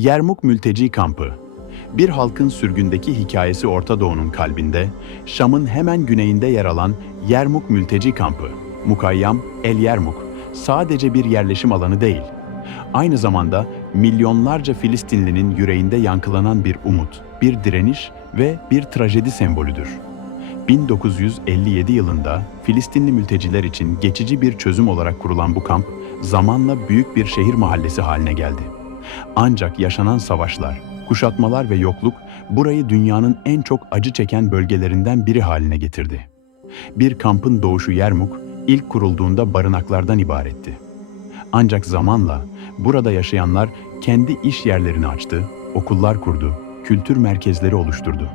Yermuk Mülteci Kampı Bir halkın sürgündeki hikayesi Orta Doğu'nun kalbinde, Şam'ın hemen güneyinde yer alan Yermuk Mülteci Kampı, Mukayyam El Yermuk, sadece bir yerleşim alanı değil, aynı zamanda milyonlarca Filistinlinin yüreğinde yankılanan bir umut, bir direniş ve bir trajedi sembolüdür. 1957 yılında Filistinli mülteciler için geçici bir çözüm olarak kurulan bu kamp, zamanla büyük bir şehir mahallesi haline geldi. Ancak yaşanan savaşlar, kuşatmalar ve yokluk burayı dünyanın en çok acı çeken bölgelerinden biri haline getirdi. Bir kampın doğuşu Yermuk, ilk kurulduğunda barınaklardan ibaretti. Ancak zamanla burada yaşayanlar kendi iş yerlerini açtı, okullar kurdu, kültür merkezleri oluşturdu.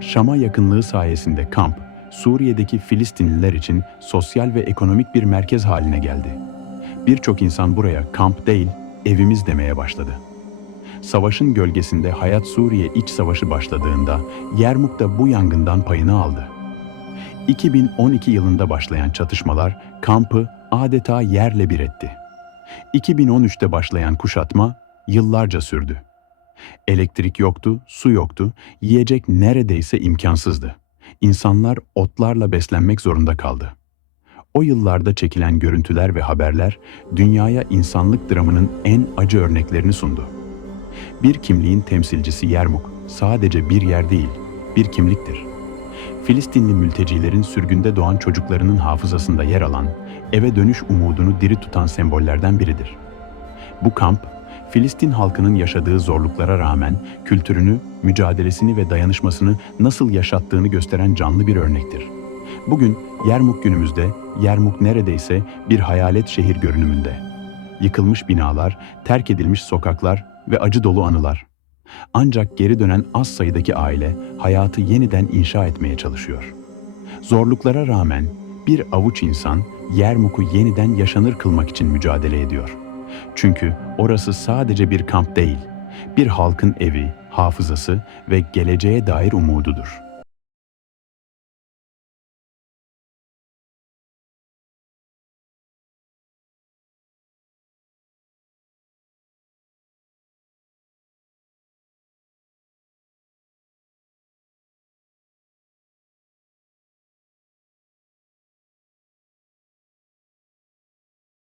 Şam'a yakınlığı sayesinde kamp, Suriye'deki Filistinliler için sosyal ve ekonomik bir merkez haline geldi. Birçok insan buraya kamp değil, evimiz demeye başladı. Savaşın gölgesinde Hayat Suriye iç savaşı başladığında Yermuk da bu yangından payını aldı. 2012 yılında başlayan çatışmalar kampı adeta yerle bir etti. 2013'te başlayan kuşatma yıllarca sürdü. Elektrik yoktu, su yoktu, yiyecek neredeyse imkansızdı. İnsanlar otlarla beslenmek zorunda kaldı. O yıllarda çekilen görüntüler ve haberler dünyaya insanlık dramının en acı örneklerini sundu. Bir kimliğin temsilcisi Yermuk sadece bir yer değil, bir kimliktir. Filistinli mültecilerin sürgünde doğan çocuklarının hafızasında yer alan, eve dönüş umudunu diri tutan sembollerden biridir. Bu kamp, Filistin halkının yaşadığı zorluklara rağmen kültürünü, mücadelesini ve dayanışmasını nasıl yaşattığını gösteren canlı bir örnektir. Bugün Yermuk günümüzde Yermuk neredeyse bir hayalet şehir görünümünde. Yıkılmış binalar, terk edilmiş sokaklar ve acı dolu anılar. Ancak geri dönen az sayıdaki aile hayatı yeniden inşa etmeye çalışıyor. Zorluklara rağmen bir avuç insan Yermuk'u yeniden yaşanır kılmak için mücadele ediyor. Çünkü orası sadece bir kamp değil, bir halkın evi, hafızası ve geleceğe dair umududur.